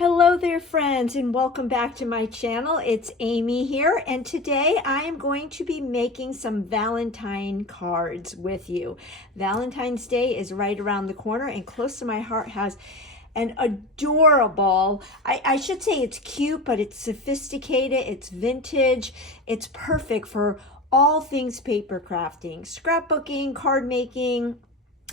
Hello there friends, and welcome back to my channel. It's Amy here, and today I am going to be making some Valentine cards with you. Valentine's Day is right around the corner, and close to my heart has an adorable, I should say it's cute, but it's sophisticated, it's vintage, it's perfect for all things paper crafting, scrapbooking, card making,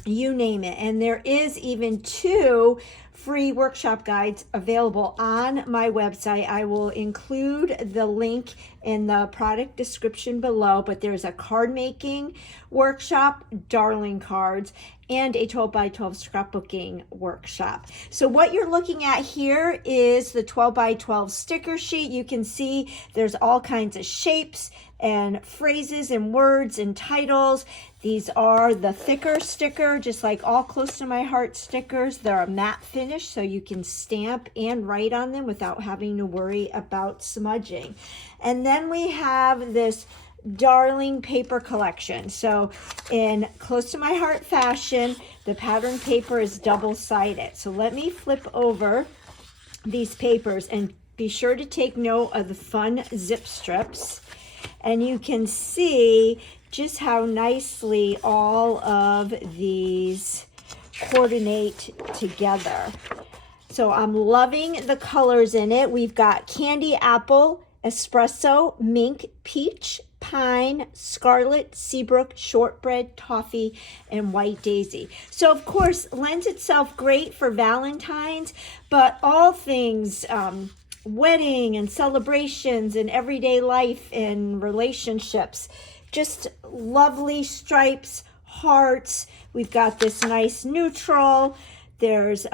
you name it. And there is even 2 free workshop guides available on my website. I will include the link in the product description below, but there's a card making workshop, darling cards, and a 12 by 12 scrapbooking workshop. So what you're looking at here is the 12 by 12 sticker sheet. You can see there's all kinds of shapes and phrases and words and titles. These are the thicker sticker, just like all close to my heart stickers. They're a matte finish, so you can stamp and write on them without having to worry about smudging. And then we have this darling paper collection. So in close to my heart fashion, the pattern paper is double-sided. So let me flip over these papers and be sure to take note of the fun zip strips. And you can see just how nicely all of these coordinate together. So I'm loving the colors in it. We've got candy apple, espresso, mink, peach, pine, scarlet, seabrook, shortbread, toffee, and white daisy. So of course lends itself great for Valentine's, but all things wedding and celebrations and everyday life and relationships. Just lovely stripes, hearts. We've got this nice neutral. There's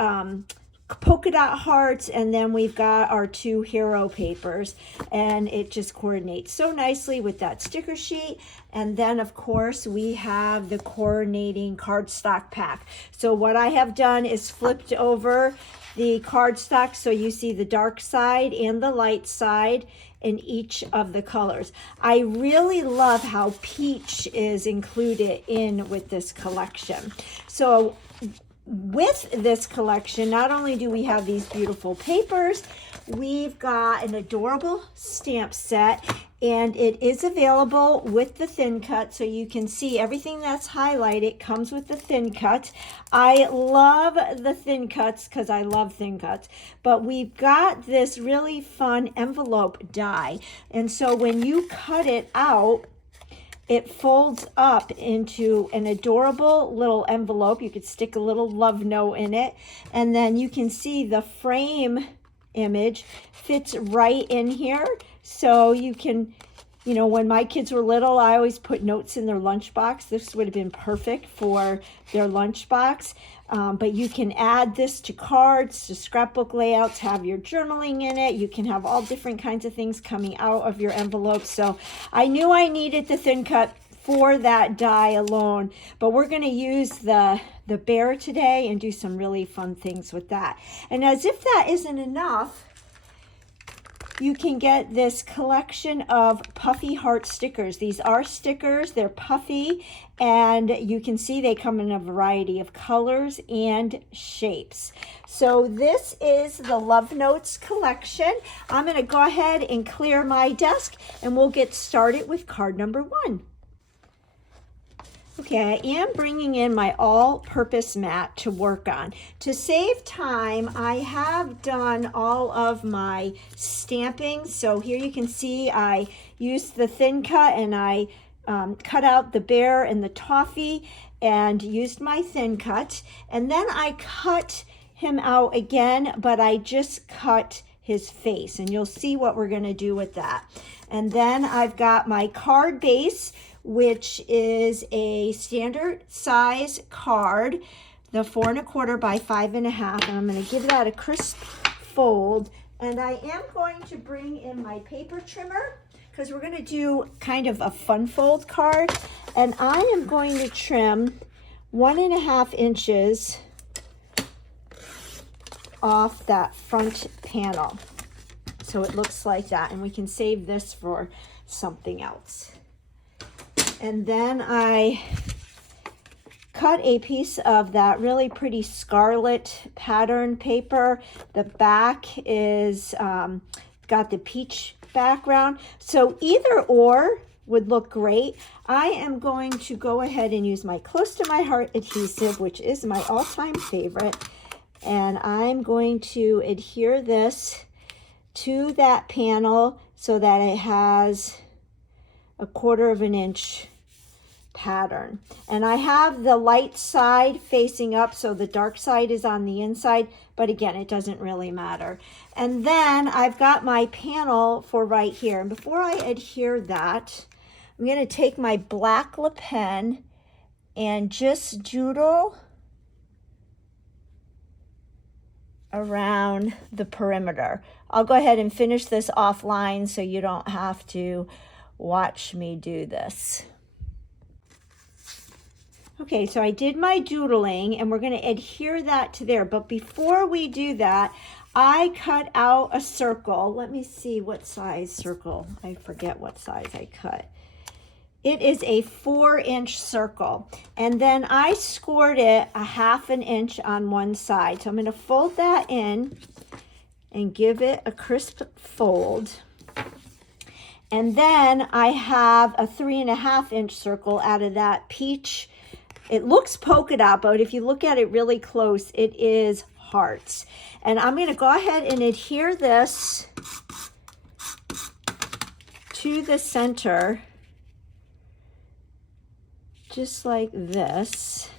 polka dot hearts, and then we've got our 2 hero papers, and it just coordinates so nicely with that sticker sheet. And then of course we have the coordinating cardstock pack. So what I have done is flipped over the cardstock so you see the dark side and the light side in each of the colors. I really love how peach is included in with this collection. So with this collection, not only do we have these beautiful papers, we've got an adorable stamp set, and it is available with the thin cut, so you can see everything that's highlighted comes with the thin cut. I love the thin cuts because I love thin cuts, but we've got this really fun envelope die, and so when you cut it out, it folds up into an adorable little envelope. You could stick a little love note in it, and then you can see the frame image fits right in here. So you can, you know, when my kids were little, I always put notes in their lunchbox. This would have been perfect for their lunchbox. But you can add this to cards, to scrapbook layouts, have your journaling in it. You can have all different kinds of things coming out of your envelope. So I knew I needed the thin cut for that die alone, but we're going to use the bear today and do some really fun things with that. And as if that isn't enough, you can get this collection of puffy heart stickers. These are stickers, they're puffy, and you can see they come in a variety of colors and shapes. So this is the Love Notes collection. I'm going to go ahead and clear my desk, and we'll get started with card number 1. Okay, I am bringing in my all-purpose mat to work on. To save time, I have done all of my stamping. So here you can see I used the thin cut, and I cut out the bear and the toffee and used my thin cut. And then I cut him out again, but I just cut his face, and you'll see what we're going to do with that. And then I've got my card base, which is a standard size card, the 4 1/4 by 5 1/2, and I'm going to give that a crisp fold. And I am going to bring in my paper trimmer because we're going to do kind of a fun fold card, and I am going to trim 1 1/2 inches off that front panel so it looks like that, and we can save this for something else. And then I cut a piece of that really pretty scarlet pattern paper. The back is got the peach background. So either or would look great. I am going to go ahead and use my Close to My Heart adhesive, which is my all-time favorite. And I'm going to adhere this to that panel so that it has a 1/4 of an inch pattern. And I have the light side facing up, so the dark side is on the inside, but again, it doesn't really matter. And then I've got my panel for right here. And before I adhere that, I'm going to take my black LePen and just doodle around the perimeter. I'll go ahead and finish this offline so you don't have to watch me do this. Okay, so I did my doodling and we're going to adhere that to there. But before we do that, I cut out a circle. Let me see what size circle. I forget what size I cut. It is a 4-inch circle. And then I scored it a 1/2 inch on one side. So I'm going to fold that in and give it a crisp fold. And then I have a 3.5 inch circle out of that peach. It looks polka dot, but if you look at it really close, it is hearts. And I'm going to go ahead and adhere this to the center, just like this.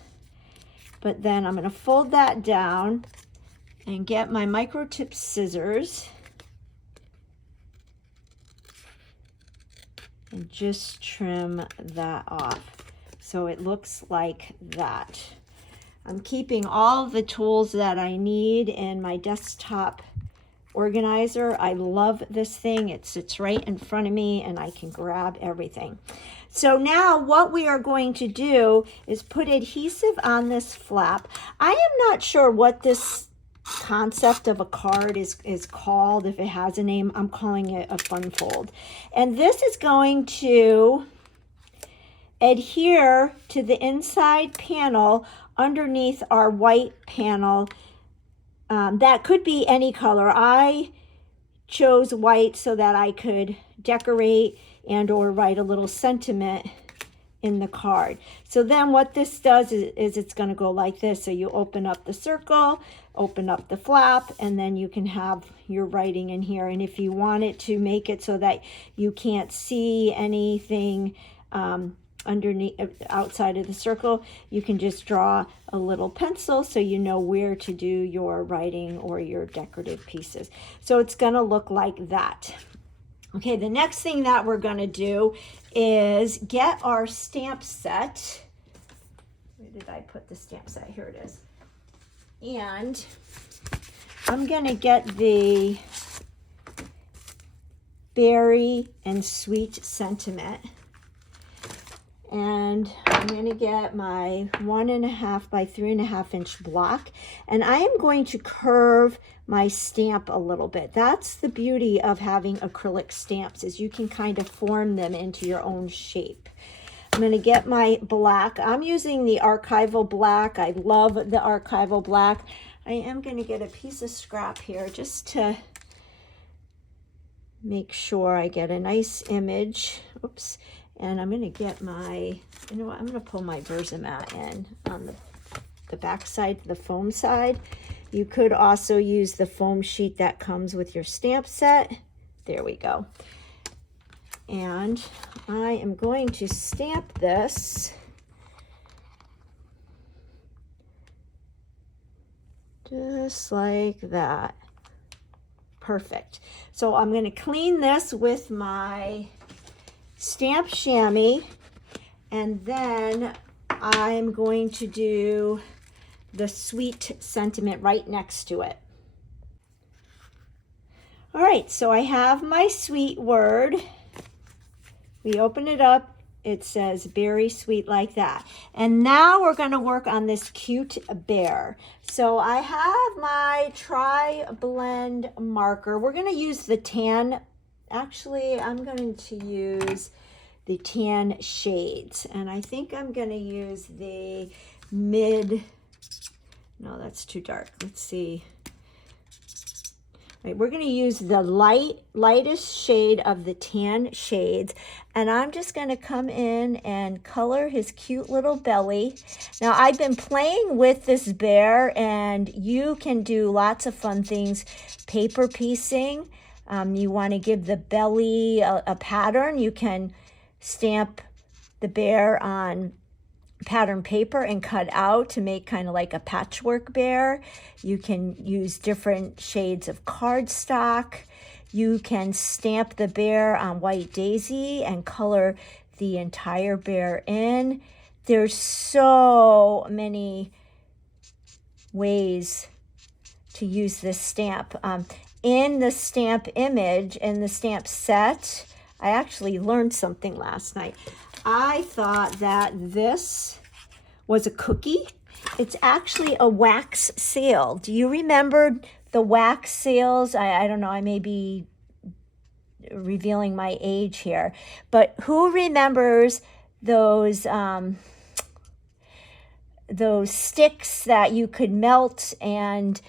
But then I'm going to fold that down and get my micro tip scissors and just trim that off. So it looks like that. I'm keeping all the tools that I need in my desktop organizer. I love this thing. It sits right in front of me and I can grab everything. So now what we are going to do is put adhesive on this flap. I am not sure what this concept of a card is called. If it has a name, I'm calling it a fun fold. And this is going to adhere to the inside panel underneath our white panel. That could be any color. I chose white so that I could decorate and or write a little sentiment in the card. So then what this does is it's going to go like this. So you open up the circle, open up the flap, and then you can have your writing in here. And if you want it to make it so that you can't see anything underneath, outside of the circle, you can just draw a little pencil so you know where to do your writing or your decorative pieces. So it's going to look like that. Okay, the next thing that we're going to do is get our stamp set. Where did I put the stamp set? Here it is. And I'm going to get the Berry and Sweet Sentiment. And I'm going to get my 1.5 by 3.5 inch block, and I am going to curve my stamp a little bit. That's the beauty of having acrylic stamps, is you can kind of form them into your own shape. I'm going to get my black. I'm using the Archival Black. I love the Archival Black. I am going to get a piece of scrap here just to make sure I get a nice image. Oops. And I'm going to get my, you know what, I'm going to pull my VersaMat in on the back side, the foam side. You could also use the foam sheet that comes with your stamp set. There we go. And I am going to stamp this just like that. Perfect. So I'm going to clean this with my stamp chamois, and then I'm going to do the Sweet Sentiment right next to it. All right, so I have my sweet word. We open it up, it says very sweet like that. And now we're going to work on this cute bear. So I have my tri-blend marker. We're going to use the tan. Actually, I'm going to use the tan shades, and I think I'm going to use the mid, no, that's too dark. Let's see. Right, we're going to use the lightest shade of the tan shades, and I'm just going to come in and color his cute little belly. Now, I've been playing with this bear, and you can do lots of fun things. Paper piecing. You want to give the belly a pattern. You can stamp the bear on pattern paper and cut out to make kind of like a patchwork bear. You can use different shades of cardstock. You can stamp the bear on white daisy and color the entire bear in. There's so many ways to use this stamp. In the stamp image, in the stamp set, I actually learned something last night. I thought that this was a cookie. It's actually a wax seal. Do you remember the wax seals? I don't know, I may be revealing my age here, but who remembers those sticks that you could melt and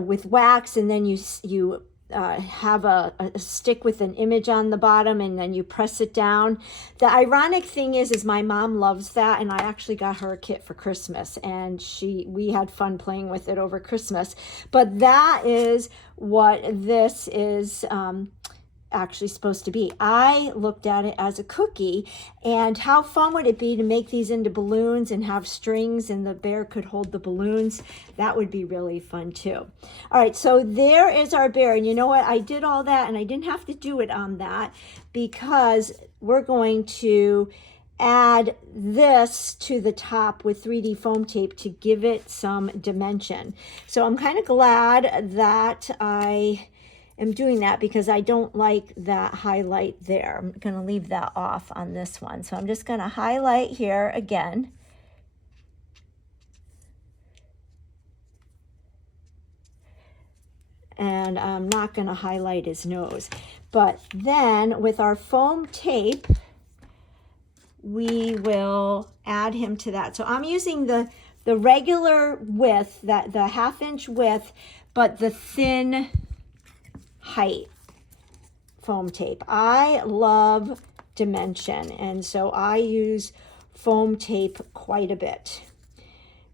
with wax, and then you have a stick with an image on the bottom, and then you press it down. The ironic thing is my mom loves that, and I actually got her a kit for Christmas, and we had fun playing with it over Christmas. But that is what this is actually supposed to be. I looked at it as a cookie, and how fun would it be to make these into balloons and have strings and the bear could hold the balloons? That would be really fun too. All right, so there is our bear, and you know what? I did all that, and I didn't have to do it on that because we're going to add this to the top with 3D foam tape to give it some dimension. So I'm kind of glad that I am doing that because I don't like that highlight there. I'm going to leave that off on this one. So I'm just going to highlight here again. And I'm not going to highlight his nose. But then with our foam tape, we will add him to that. So I'm using the regular width, the 1/2 inch width, but the thin height foam tape. I love dimension, and so I use foam tape quite a bit.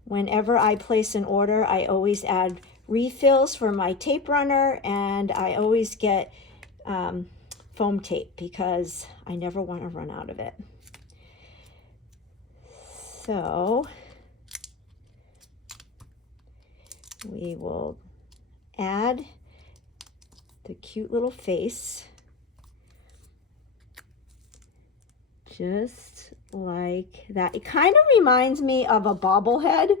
Whenever I place an order, I always add refills for my tape runner, and I always get foam tape because I never want to run out of it. So we will add the cute little face, just like that. It kind of reminds me of a bobblehead,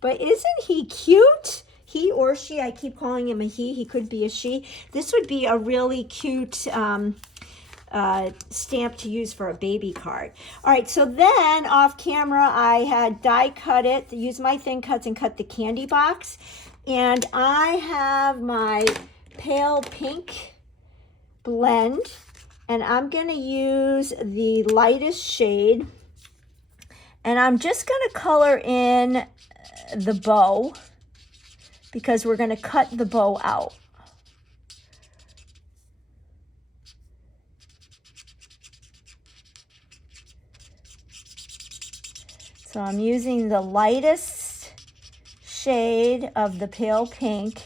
but isn't he cute? He or she, I keep calling him a he could be a she. This would be a really cute stamp to use for a baby card. All right, so then off camera, I had die cut it, use my thin cuts and cut the candy box. And I have my pale pink blend, and I'm going to use the lightest shade, and I'm just going to color in the bow because we're going to cut the bow out. So I'm using the lightest shade of the pale pink,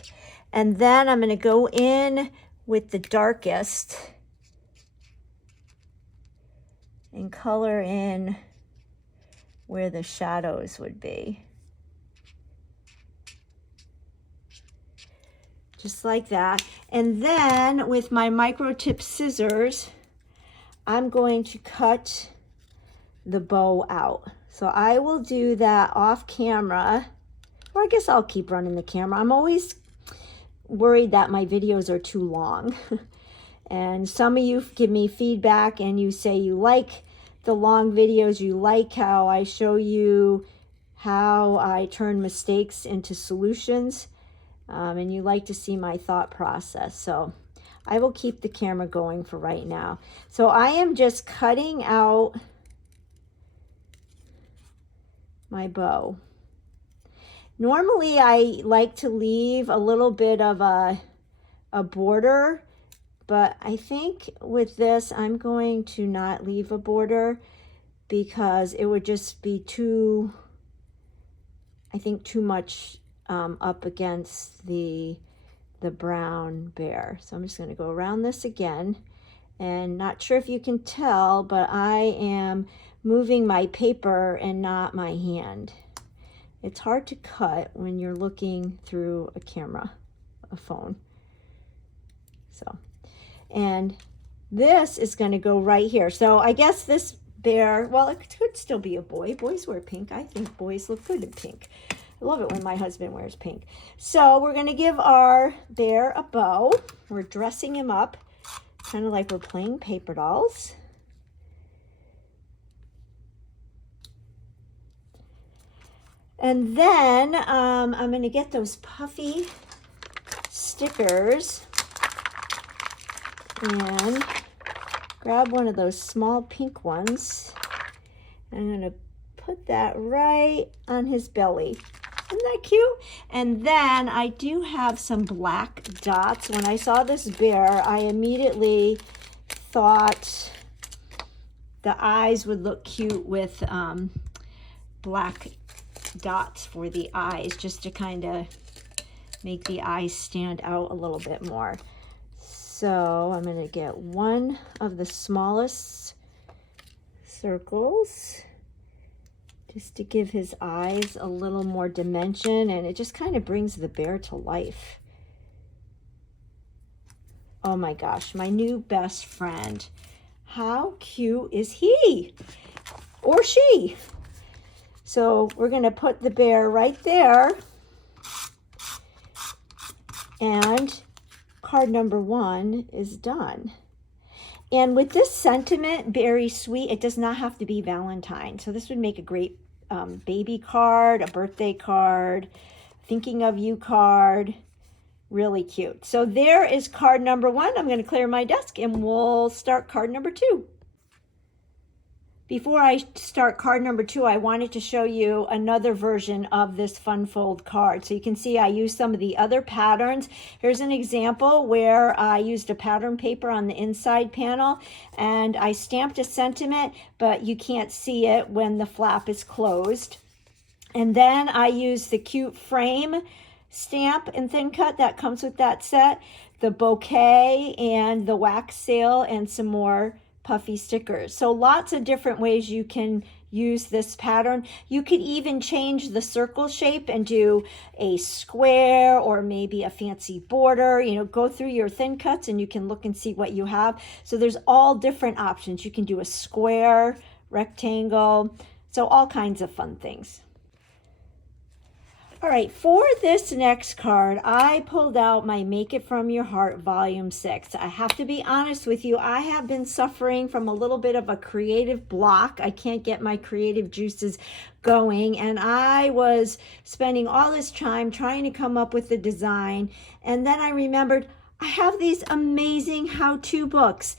and then I'm going to go in with the darkest and color in where the shadows would be. Just like that. And then with my micro tip scissors, I'm going to cut the bow out. So I will do that off camera, or I guess I'll keep running the camera. I'm always worried that my videos are too long. And some of you give me feedback and you say you like the long videos, you like how I show you how I turn mistakes into solutions, and you like to see my thought process. So I will keep the camera going for right now. So I am just cutting out my bow. Normally I like to leave a little bit of a border, but I think with this I'm going to not leave a border because it would just be too, I think, too much up against the brown bear. So I'm just going to go around this again, and not sure if you can tell, but I am moving my paper and not my hand. It's hard to cut when you're looking through a camera, a phone. So, and this is going to go right here. So I guess this bear, well, it could still be a boy. Boys wear pink. I think boys look good in pink. I love it when my husband wears pink. So we're going to give our bear a bow. We're dressing him up, kind of like we're playing paper dolls. And then I'm going to get those puffy stickers and grab one of those small pink ones. I'm going to put that right on his belly. Isn't that cute? And then I do have some black dots. When I saw this bear, I immediately thought the eyes would look cute with black dots for the eyes, just to kind of make the eyes stand out a little bit more. So I'm going to get one of the smallest circles just to give his eyes a little more dimension, and it just kind of brings the bear to life. Oh my gosh, my new best friend. How cute is he or she? So we're going to put the bear right there, and card number 1 is done. And with this sentiment, very sweet, it does not have to be Valentine. So this would make a great baby card, a birthday card, thinking of you card. Really cute. So there is card number 1. I'm going to clear my desk and we'll start card number 2. Before I start card number 2, I wanted to show you another version of this fun fold card. So you can see I used some of the other patterns. Here's an example where I used a pattern paper on the inside panel and I stamped a sentiment, but you can't see it when the flap is closed. And then I used the cute frame stamp and thin cut that comes with that set, the bouquet and the wax sail, and some more puffy stickers. So lots of different ways you can use this pattern. You could even change the circle shape and do a square or maybe a fancy border. You know, go through your thin cuts and you can look and see what you have. So there's all different options. You can do a square, rectangle, so all kinds of fun things. All right, for this next card, I pulled out my Make It From Your Heart Volume 6. I have to be honest with you, I have been suffering from a little bit of a creative block. I can't get my creative juices going, and I was spending all this time trying to come up with the design, and then I remembered I have these amazing how-to books.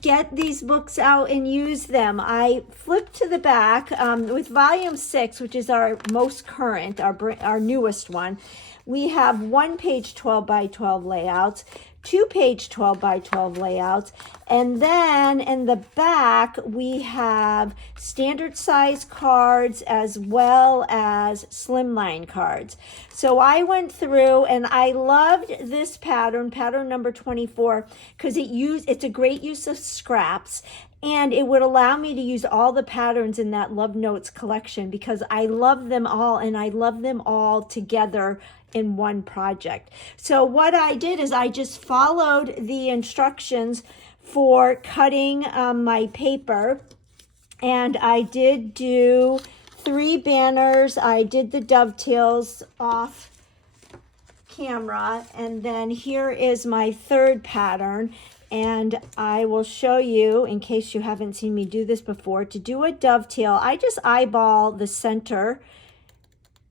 Get these books out and use them. I flipped to the back with volume 6, which is our most current, our newest one. We have 1-page 12 by 12 layouts, 2-page 12 by 12 layouts, and then in the back we have standard size cards as well as slimline cards. So I went through and I loved this pattern number 24, because it's a great use of scraps, and it would allow me to use all the patterns in that Love Notes collection because I love them all, and I love them all together in one project. So what I did is I just followed the instructions for cutting my paper, and I did do 3 banners. I did the dovetails off camera, and then here is my 3rd pattern, and I will show you, in case you haven't seen me do this before, to do a dovetail. I just eyeball the center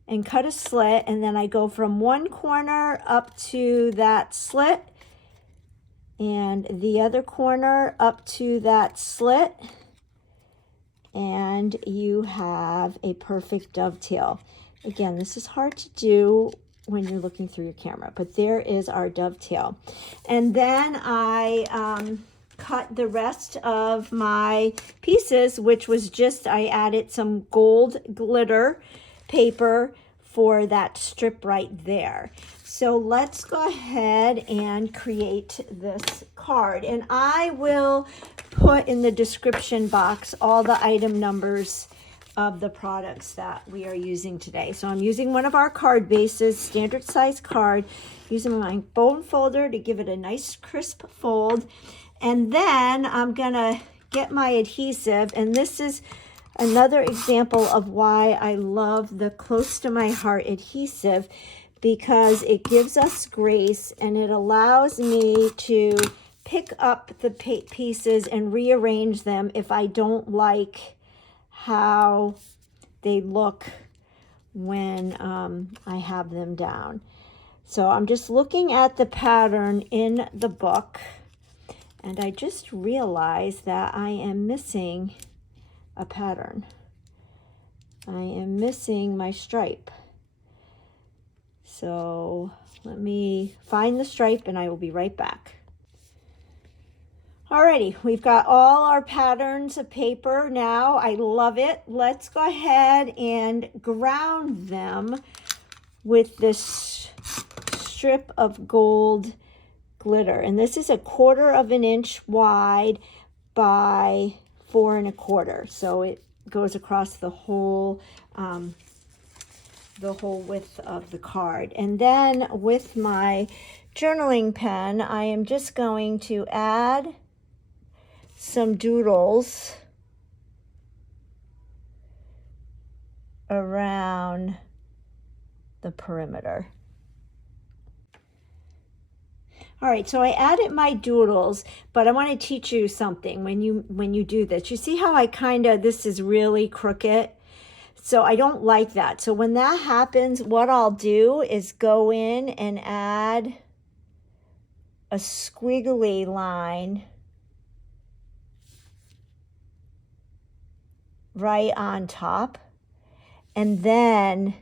and cut a slit, and then I go from one corner up to that slit and the other corner up to that slit, and you have a perfect dovetail. Again, this is hard to do when you're looking through your camera, but there is our dovetail. And then I cut the rest of my pieces, which was just, I added some gold glitter paper for that strip right there. So let's go ahead and create this card. And I will put in the description box all the item numbers of the products that we are using today. So I'm using one of our card bases, standard size card, using my bone folder to give it a nice crisp fold. And then I'm gonna get my adhesive, and this is another example of why I love the Close to My Heart adhesive, because it gives us grace and it allows me to pick up the pieces and rearrange them if I don't like how they look when I have them down. So I'm just looking at the pattern in the book, and I just realized that I am missing a pattern. I am missing my stripe. So let me find the stripe and I will be right back. Alrighty, we've got all our patterns of paper now. I love it. Let's go ahead and ground them with this strip of gold glitter. And this is 1/4 of an inch wide by 4 1/4. So it goes across the whole width of the card. And then with my journaling pen, I am just going to add some doodles around the perimeter. All right, so I added my doodles, but I want to teach you something when you do this. You see how this is really crooked? So I don't like that. So when that happens, what I'll do is go in and add a squiggly line right on top, and then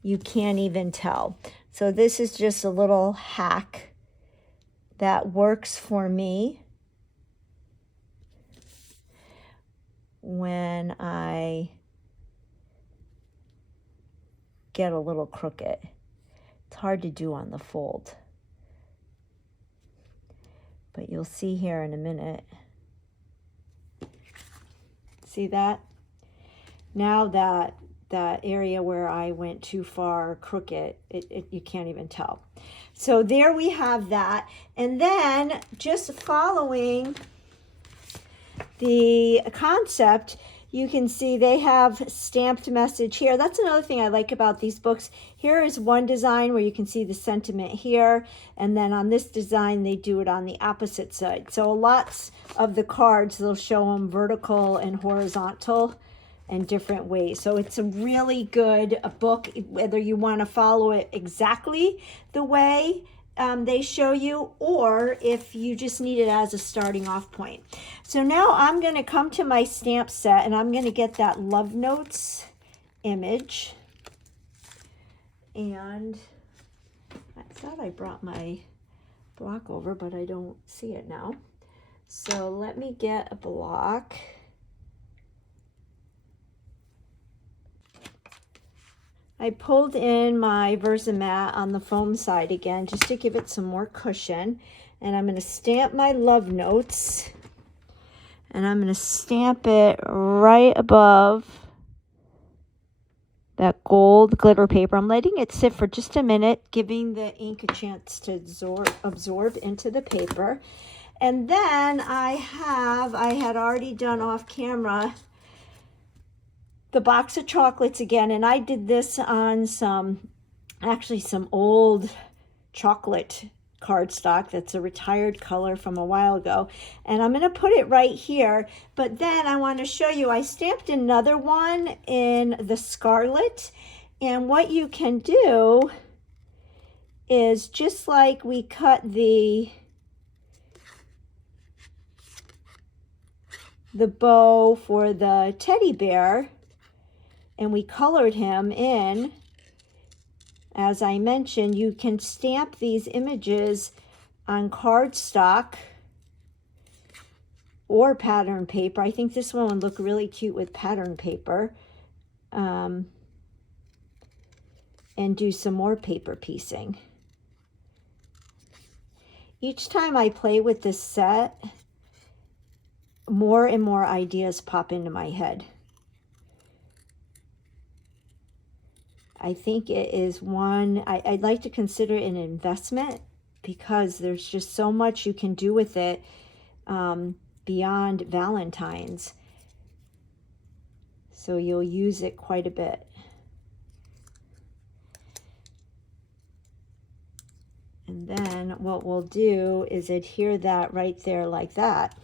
you can't even tell. So this is just a little hack that works for me when I get a little crooked. It's hard to do on the fold, but you'll see here in a minute. See that? Now that area where I went too far crooked, you can't even tell. So there we have that. And then just following the concept, you can see they have stamped message here. That's another thing I like about these books. Here is one design where you can see the sentiment here, and then on this design they do it on the opposite side. So lots of the cards, they'll show them vertical and horizontal and different ways. So it's a really good book, whether you want to follow it exactly the way they show you, or if you just need it as a starting off point. So now I'm going to come to my stamp set, and I'm going to get that Love Notes image. And I thought I brought my block over, but I don't see it now. So let me get a block. I pulled in my VersaMat on the foam side again, just to give it some more cushion. And I'm going to stamp my Love Notes. And I'm going to stamp it right above that gold glitter paper. I'm letting it sit for just a minute, giving the ink a chance to absorb into the paper. And then I had already done off camera the box of chocolates again, and I did this on some old chocolate cardstock that's a retired color from a while ago, and I'm going to put it right here. But then I want to show you, I stamped another one in the Scarlet, and what you can do is, just like we cut the the bow for the teddy bear, and we colored him in. As I mentioned, you can stamp these images on cardstock or pattern paper. I think this one would look really cute with pattern paper. And do some more paper piecing. Each time I play with this set, more and more ideas pop into my head. I think it is one, I'd like to consider it an investment because there's just so much you can do with it beyond Valentine's. So you'll use it quite a bit. And then what we'll do is adhere that right there like that.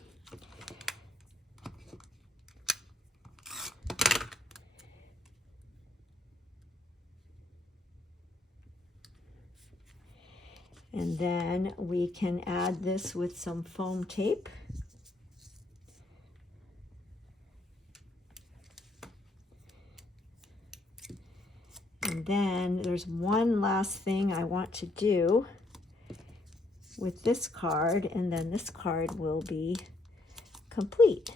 And then we can add this with some foam tape. And then there's one last thing I want to do with this card, and then this card will be complete.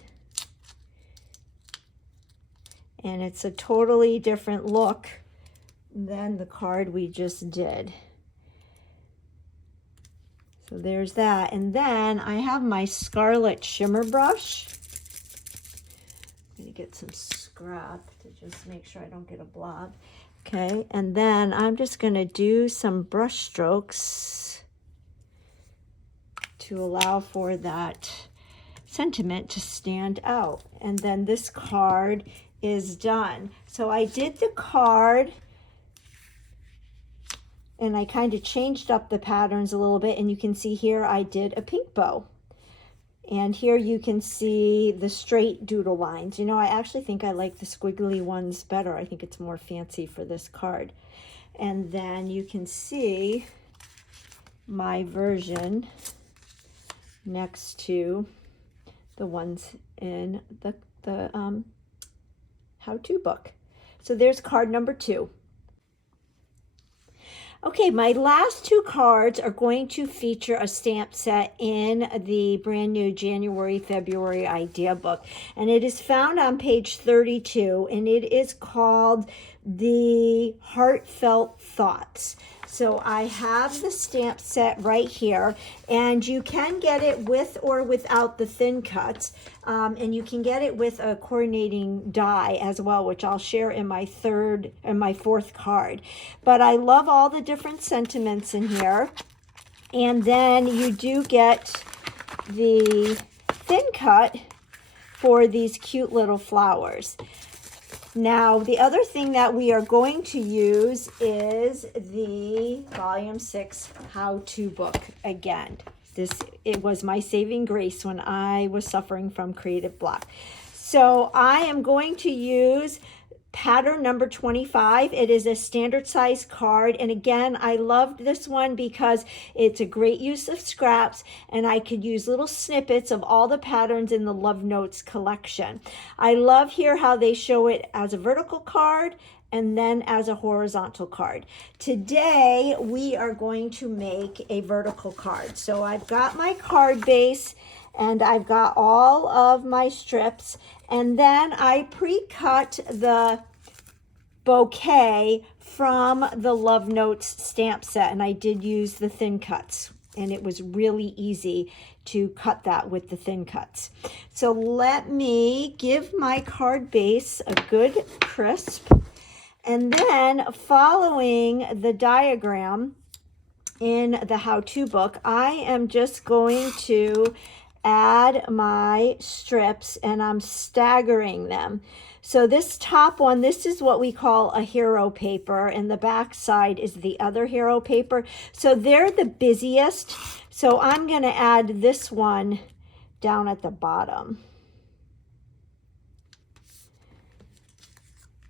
And it's a totally different look than the card we just did. So there's that. And then I have my Scarlet shimmer brush. I'm going to get some scrap to just make sure I don't get a blob. Okay, and then I'm just going to do some brush strokes to allow for that sentiment to stand out. And then this card is done. So I did the card and I kind of changed up the patterns a little bit, and you can see here I did a pink bow. And here you can see the straight doodle lines. You know, I actually think I like the squiggly ones better. I think it's more fancy for this card. And then you can see my version next to the ones in the how-to book. So there's card number 2. Okay, my last 2 cards are going to feature a stamp set in the brand new January-February idea book. And it is found on page 32, and it is called the Heartfelt Thoughts. So I have the stamp set right here, and you can get it with or without the thin cuts, and you can get it with a coordinating die as well, which I'll share in my 4th card. But I love all the different sentiments in here, and then you do get the thin cut for these cute little flowers. Now, the other thing that we are going to use is the Volume 6 how-to book again. It was my saving grace when I was suffering from creative block. So I am going to use pattern number 25. It is a standard size card, and again, I loved this one because it's a great use of scraps, and I could use little snippets of all the patterns in the Love Notes collection. I love here how they show it as a vertical card and then as a horizontal card. Today we are going to make a vertical card. So I've got my card base and I've got all of my strips, and then I pre-cut the bouquet from the Love Notes stamp set, and I did use the thin cuts, and it was really easy to cut that with the thin cuts. So let me give my card base a good crisp, and then following the diagram in the how-to book, I am just going to add my strips, and I'm staggering them. So this top one, this is what we call a hero paper, and the back side is the other hero paper. So they're the busiest. So I'm going to add this one down at the bottom.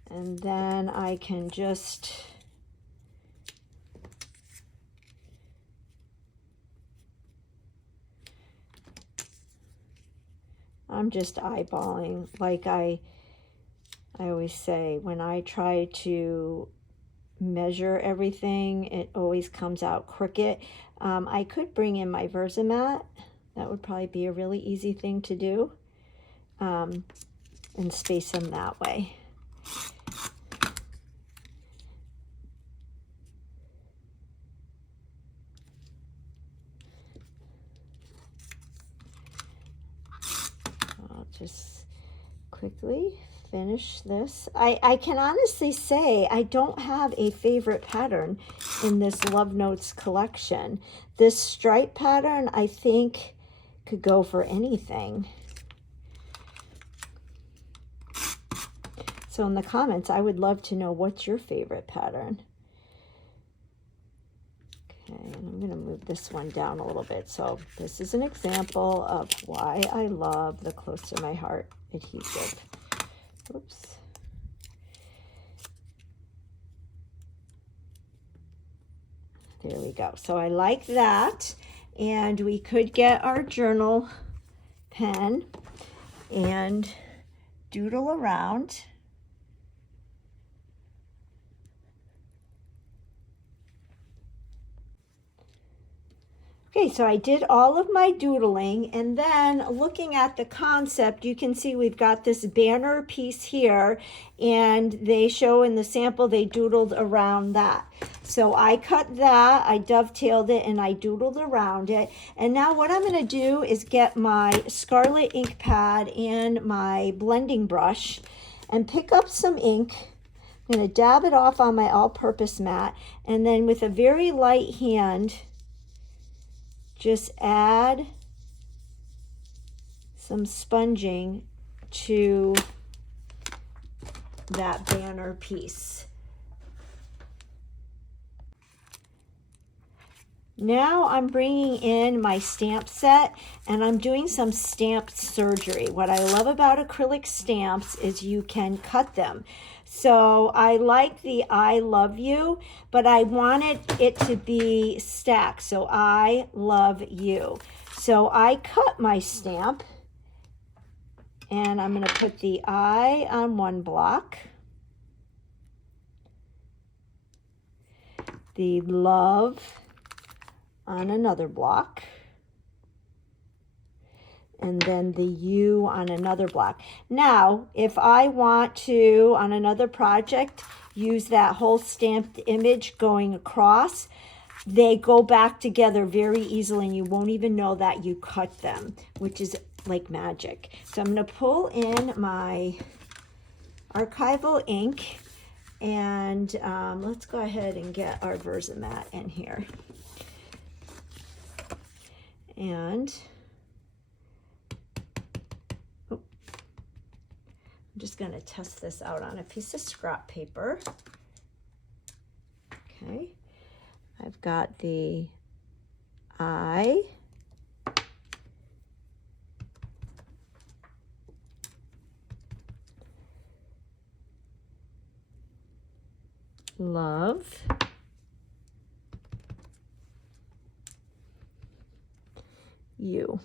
And then I can just I'm just eyeballing. Like I always say, when I try to measure everything, it always comes out crooked. I could bring in my VersaMat. That would probably be a really easy thing to do, and space them that way. I'll just quickly finish this. I can honestly say I don't have a favorite pattern in this Love Notes collection. This stripe pattern, I think, could go for anything. So in the comments, I would love to know what's your favorite pattern. Okay, and I'm going to move this one down a little bit. So this is an example of why I love the Close to My Heart adhesive. Oops. There we go. So I like that. And we could get our journal pen and doodle around. Okay, so I did all of my doodling, and then looking at the concept, you can see we've got this banner piece here, and they show in the sample they doodled around that. So I cut that, I dovetailed it, and I doodled around it. And now what I'm going to do is get my Scarlet Ink Pad and my blending brush and pick up some ink. I'm going to dab it off on my all-purpose mat, and then with a very light hand, just add some sponging to that banner piece. Now I'm bringing in my stamp set, and I'm doing some stamp surgery. What I love about acrylic stamps is you can cut them. So I like the I love you, but I wanted it to be stacked. So I love you. So I cut my stamp, and I'm going to put the I on one block, the love on another block, and then the U on another block. Now, if I want to, on another project, use that whole stamped image going across, they go back together very easily, and you won't even know that you cut them, which is like magic. So I'm going to pull in my Archival ink, and let's go ahead and get our VersaMat in here. And I'm just going to test this out on a piece of scrap paper. Okay, I've got the I, love, you.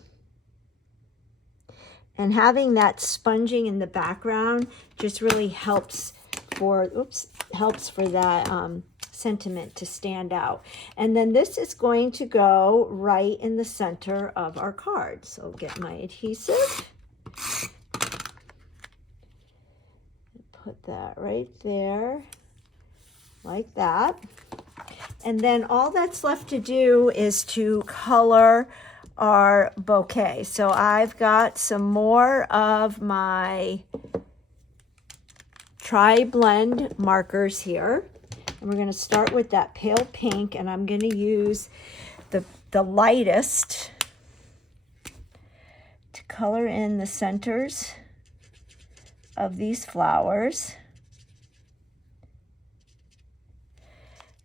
And having that sponging in the background just really helps for, that sentiment to stand out. And then this is going to go right in the center of our card. So get my adhesive, put that right there, like that. And then all that's left to do is to color our bouquet. So I've got some more of my tri-blend markers here, and we're going to start with that pale pink, and I'm going to use the lightest to color in the centers of these flowers.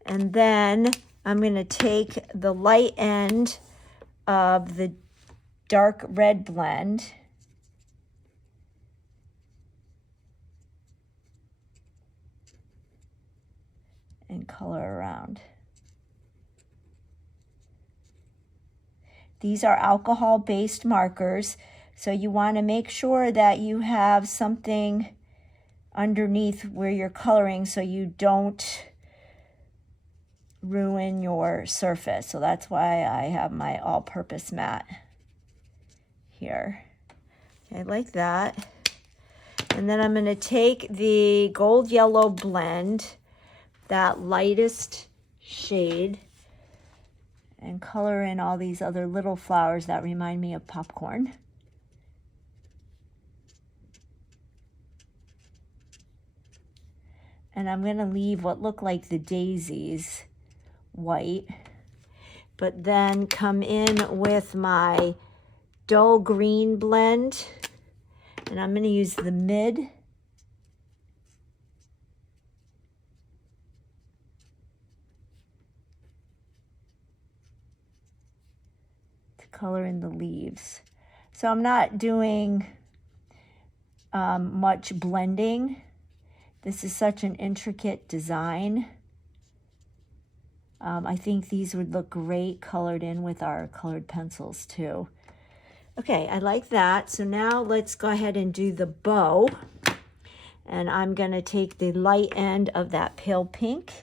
And then I'm going to take the light end of the dark red blend and color around. These are alcohol-based markers, So you want to make sure that you have something underneath where you're coloring so you don't ruin your surface. So that's why I have my all-purpose mat here. Okay, like that. And then I'm going to take the gold yellow blend, that lightest shade, and color in all these other little flowers that remind me of popcorn. And I'm going to leave what look like the daisies white, but then come in with my dull green blend, and I'm going to use the mid to color in the leaves. So I'm not doing much blending. This is such an intricate design. I think these would look great colored in with our colored pencils too. Okay, I like that. So now let's go ahead and do the bow. And I'm going to take the light end of that pale pink,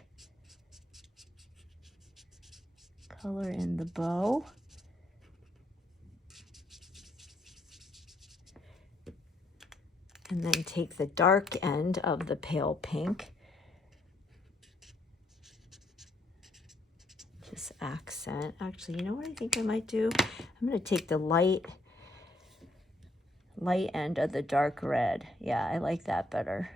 color in the bow. And then take the dark end of the pale pink. Just accent. Actually, you know what I think I might do? I'm going to take the light end of the dark red. Yeah, I like that better.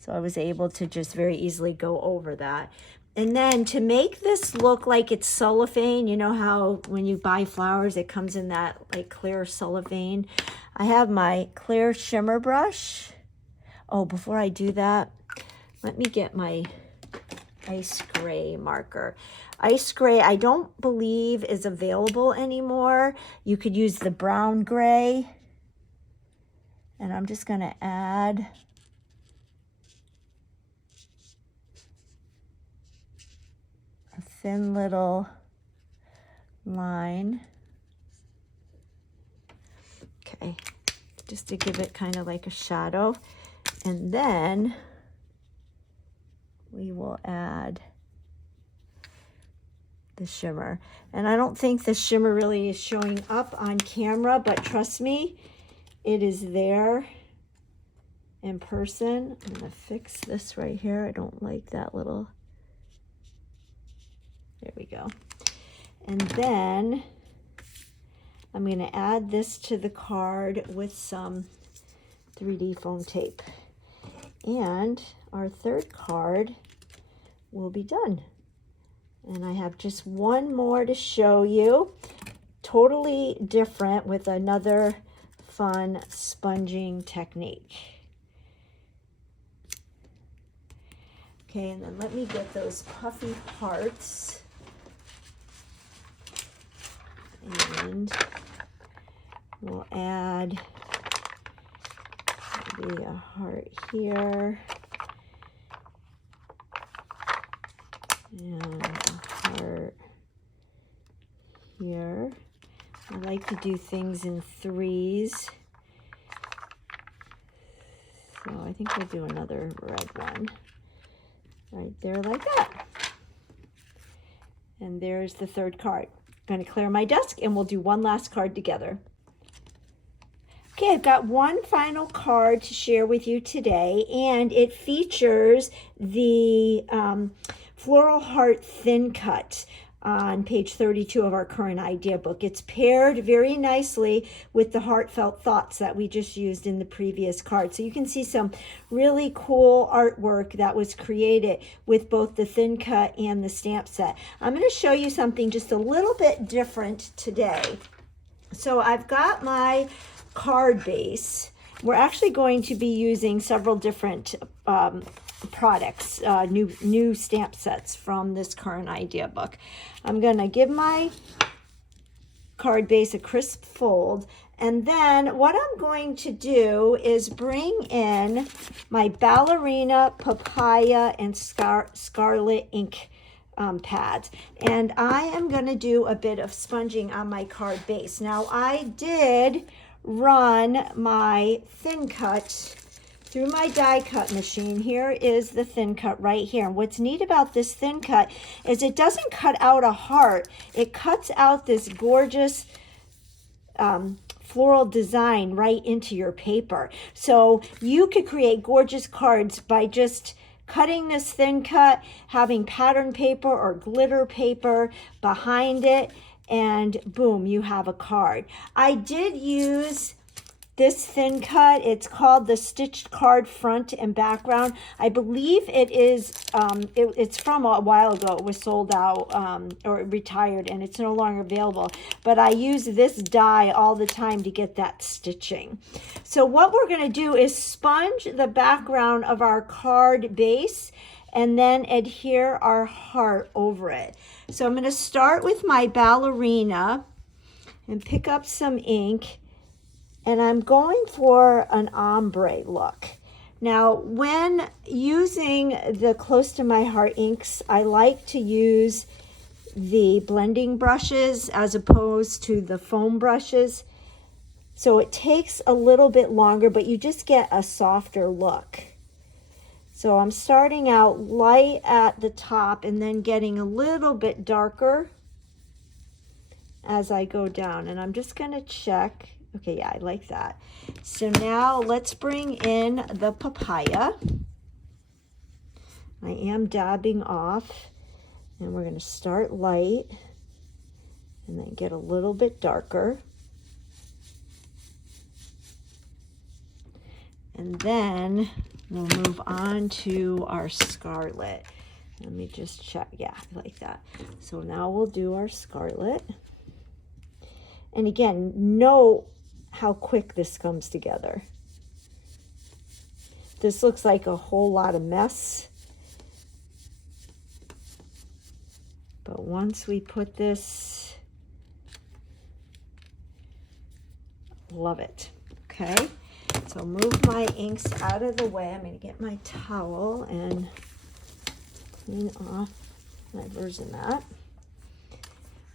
So I was able to just very easily go over that. And then to make this look like it's cellophane, you know how when you buy flowers, it comes in that like clear cellophane. I have my clear shimmer brush. Oh, before I do that, let me get my ice gray marker. Ice gray, I don't believe is available anymore. You could use the brown gray. And I'm just going to add a thin little line. Okay, just to give it kind of like a shadow. And then we will add the shimmer. And I don't think the shimmer really is showing up on camera, but trust me, it is there in person. I'm gonna fix this right here. I don't like that little, there we go. And then I'm gonna add this to the card with some 3D foam tape. And our third card will be done. And I have just one more to show you. Totally different with another fun sponging technique. Okay, and then let me get those puffy parts. And we'll add maybe a heart here. And a heart here. I like to do things in threes. So I think we'll do another red one right there like that. And there's the third card. I'm going to clear my desk and we'll do one last card together. Okay, I've got one final card to share with you today, and it features the Floral Heart Thin Cut on page 32 of our current idea book. It's paired very nicely with the Heartfelt Thoughts that we just used in the previous card. So you can see some really cool artwork that was created with both the thin cut and the stamp set. I'm going to show you something just a little bit different today. So I've got my card base. We're actually going to be using several different products, new stamp sets from this current idea book. I'm going to give my card base a crisp fold, and then what I'm going to do is bring in my ballerina, papaya, and Scarlet Ink pads. And I am going to do a bit of sponging on my card base. Now I did run my thin cut through my die cut machine. Here is the thin cut right here. And what's neat about this thin cut is it doesn't cut out a heart. It cuts out this gorgeous floral design right into your paper. So you could create gorgeous cards by just cutting this thin cut, having pattern paper or glitter paper behind it, and boom, you have a card. I did use this thin cut. It's called the Stitched Card Front and Background. I believe it is, it's from a while ago. It was sold out or retired, and it's no longer available. But I use this die all the time to get that stitching. So what we're going to do is sponge the background of our card base and then adhere our heart over it. So I'm going to start with my ballerina and pick up some ink. And I'm going for an ombre look. Now, when using the Close to My Heart inks, I like to use the blending brushes as opposed to the foam brushes. So it takes a little bit longer, but you just get a softer look. So I'm starting out light at the top and then getting a little bit darker as I go down. And I'm just going to check. Okay, yeah, I like that. So now let's bring in the papaya. I am dabbing off, and we're going to start light and then get a little bit darker. And then we'll move on to our scarlet. Let me just check. Yeah, I like that. So now we'll do our scarlet. And again, know how quick this comes together. This looks like a whole lot of mess. But once we put this, love it. Okay, so move my inks out of the way. I'm going to get my towel and clean off my VersaMat.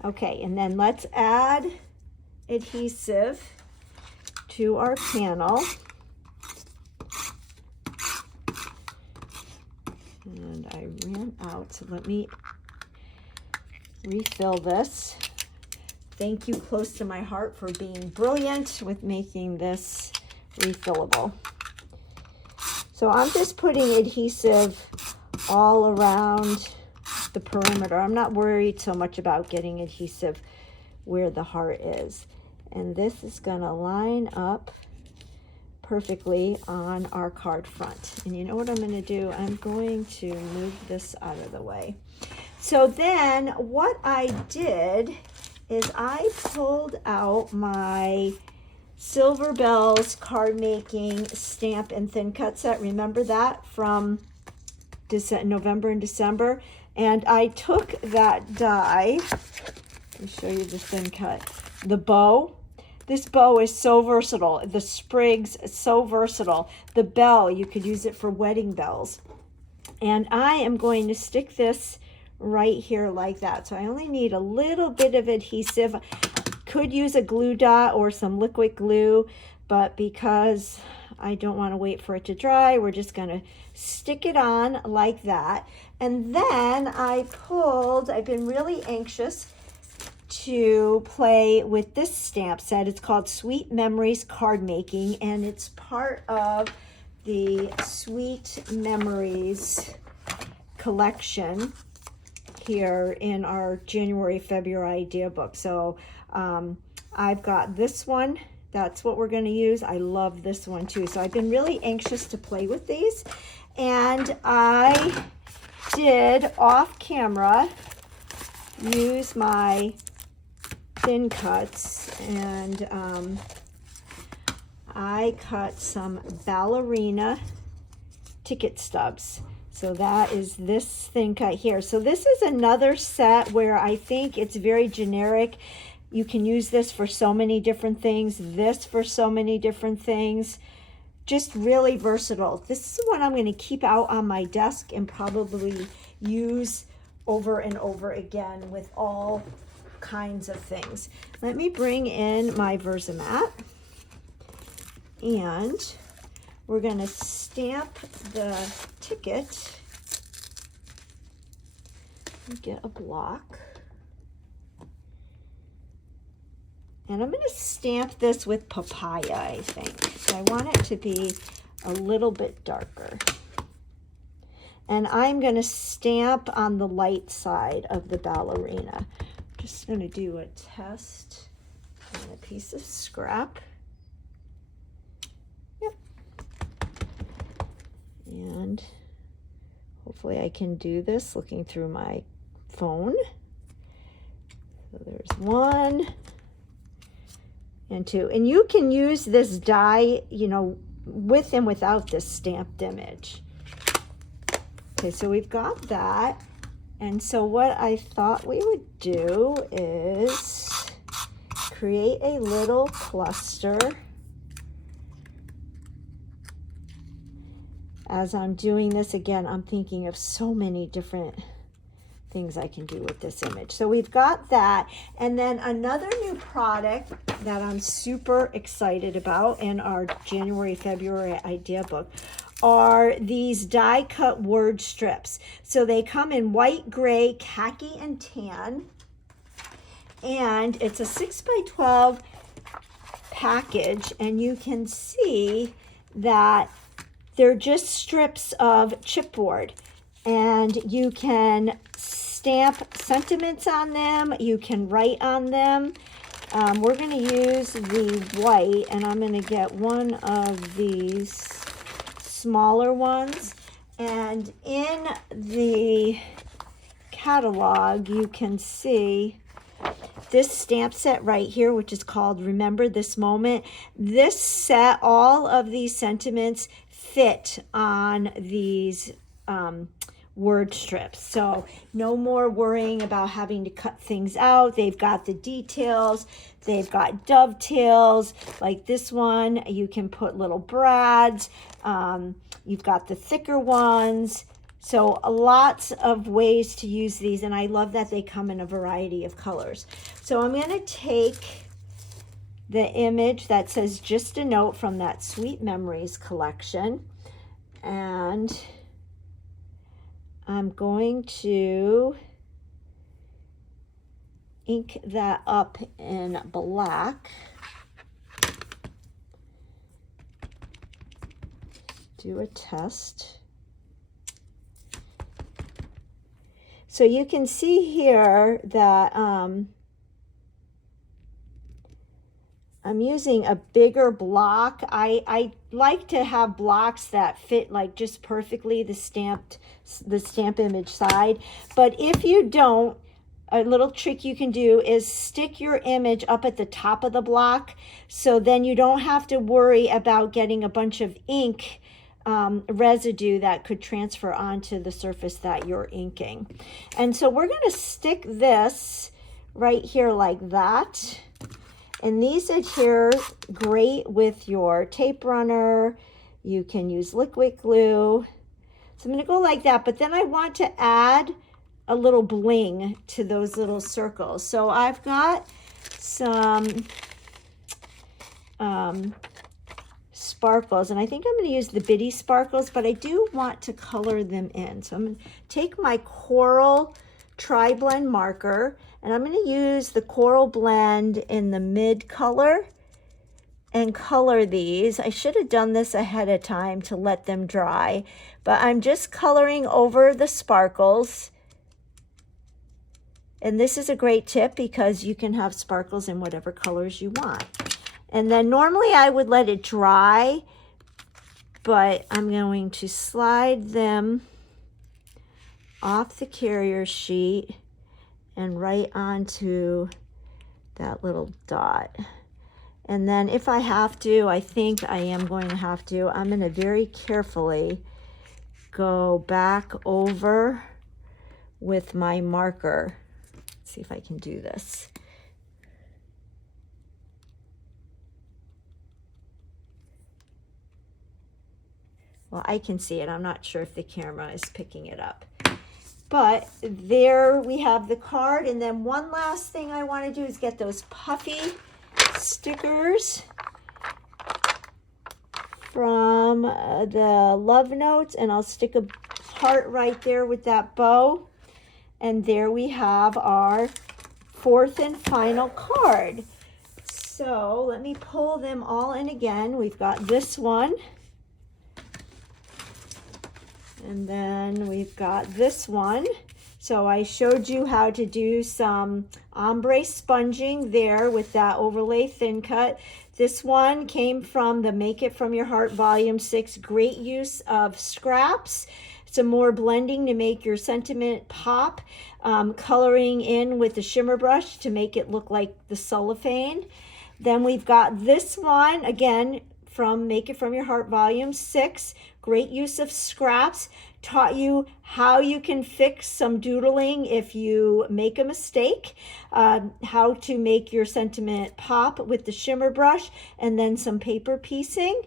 Okay, and then let's add adhesive to our panel. And I ran out, so let me refill this. Thank you, Close to My Heart, for being brilliant with making this refillable. So I'm just putting adhesive all around the perimeter. I'm not worried so much about getting adhesive where the heart is. And this is going to line up perfectly on our card front. And you know what I'm going to do? I'm going to move this out of the way. So then what I did is I pulled out my Silver Bells card making stamp and thin cut set. Remember that from November and December? And I took that die. Let me show you the thin cut. The bow. This bow is so versatile. The sprigs, so versatile. The bell, you could use it for wedding bells. And I am going to stick this right here like that. So I only need a little bit of adhesive. Could use a glue dot or some liquid glue, but because I don't want to wait for it to dry, we're just going to stick it on like that. And then I've been really anxious to play with this stamp set. It's called Sweet Memories Card Making, and it's part of the Sweet Memories collection here in our January, February idea book. So I've got this one. That's what we're going to use. I love this one too. So I've been really anxious to play with these, and I did off camera use my thin cuts, and I cut some ballerina ticket stubs. So that is this thin cut here. So this is another set where I think it's very generic. You can use this for so many different things, this for so many different things. Just really versatile. This is what I'm going to keep out on my desk and probably use over and over again with all kinds of things. Let me bring in my VersaMat, and we're going to stamp the ticket. Get a block. And I'm going to stamp this with papaya, I think. So I want it to be a little bit darker. And I'm going to stamp on the light side of the ballerina. Just going to do a test on a piece of scrap. Yep. And hopefully I can do this looking through my phone. So there's 1 and 2. And you can use this die, you know, with and without this stamped image. Okay, so we've got that. And so what I thought we would do is create a little cluster. As I'm doing this, again, I'm thinking of so many different things I can do with this image. So we've got that. And then another new product that I'm super excited about in our January, February idea book are these die cut word strips. So they come in white, gray, khaki, and tan. And it's a 6x12 package. And you can see that they're just strips of chipboard. And you can stamp sentiments on them. You can write on them. We're going to use the white, and I'm going to get one of these smaller ones. And in the catalog, you can see this stamp set right here, which is called Remember This Moment. This set, all of these sentiments fit on these word strips. So no more worrying about having to cut things out. They've got the details. They've got dovetails. Like this one, you can put little brads. You've got the thicker ones. So lots of ways to use these, and I love that they come in a variety of colors. So I'm going to take the image that says Just a Note from that Sweet Memories collection, and I'm going to ink that up in black. Do a test. So you can see here that I'm using a bigger block. I like to have blocks that fit like just perfectly the stamp image side. But if you don't, a little trick you can do is stick your image up at the top of the block, so then you don't have to worry about getting a bunch of ink residue that could transfer onto the surface that you're inking. And so we're going to stick this right here like that. And these adhere great with your tape runner. You can use liquid glue. So I'm going to go like that, but then I want to add a little bling to those little circles. So I've got some sparkles, and I think I'm going to use the bitty sparkles, but I do want to color them in. So I'm going to take my coral tri-blend marker, and I'm going to use the coral blend in the mid color and color these. I should have done this ahead of time to let them dry, but I'm just coloring over the sparkles. And this is a great tip because you can have sparkles in whatever colors you want. And then normally I would let it dry, but I'm going to slide them off the carrier sheet and right onto that little dot. And then if I have to, I think I am going to have to, I'm going to very carefully go back over with my marker. Let's see if I can do this. Well, I can see it. I'm not sure if the camera is picking it up. But there we have the card. And then one last thing I want to do is get those puffy stickers from the Love Notes, and I'll stick a heart right there with that bow. And there we have our fourth and final card. So let me pull them all in again. We've got this one. And then we've got this one. So I showed you how to do some ombre sponging there with that overlay thin cut. This one came from the Make It From Your Heart Volume 6. Great use of scraps. Some more blending to make your sentiment pop. Coloring in with the shimmer brush to make it look like the cellophane. Then we've got this one, again, from Make It From Your Heart Volume 6. Great use of scraps. Taught you how you can fix some doodling if you make a mistake. How to make your sentiment pop with the shimmer brush, and then some paper piecing.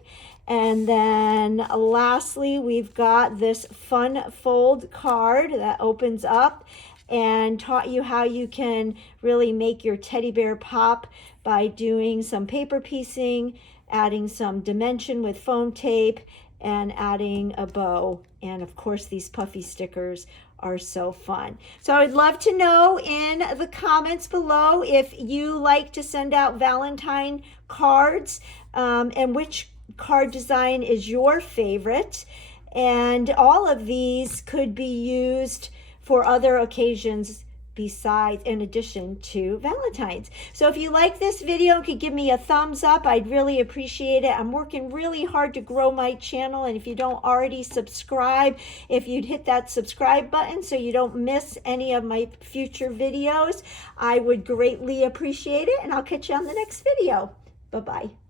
And then lastly, we've got this fun fold card that opens up, and taught you how you can really make your teddy bear pop by doing some paper piecing, adding some dimension with foam tape, and adding a bow. And of course, these puffy stickers are so fun. So I'd love to know in the comments below if you like to send out Valentine cards, and which card design is your favorite. And all of these could be used for other occasions besides, in addition to Valentine's. So if you like this video and could give me a thumbs up, I'd really appreciate it. I'm working really hard to grow my channel, and if you don't already subscribe, if you'd hit that subscribe button so you don't miss any of my future videos, I would greatly appreciate it, and I'll catch you on the next video. Bye-bye.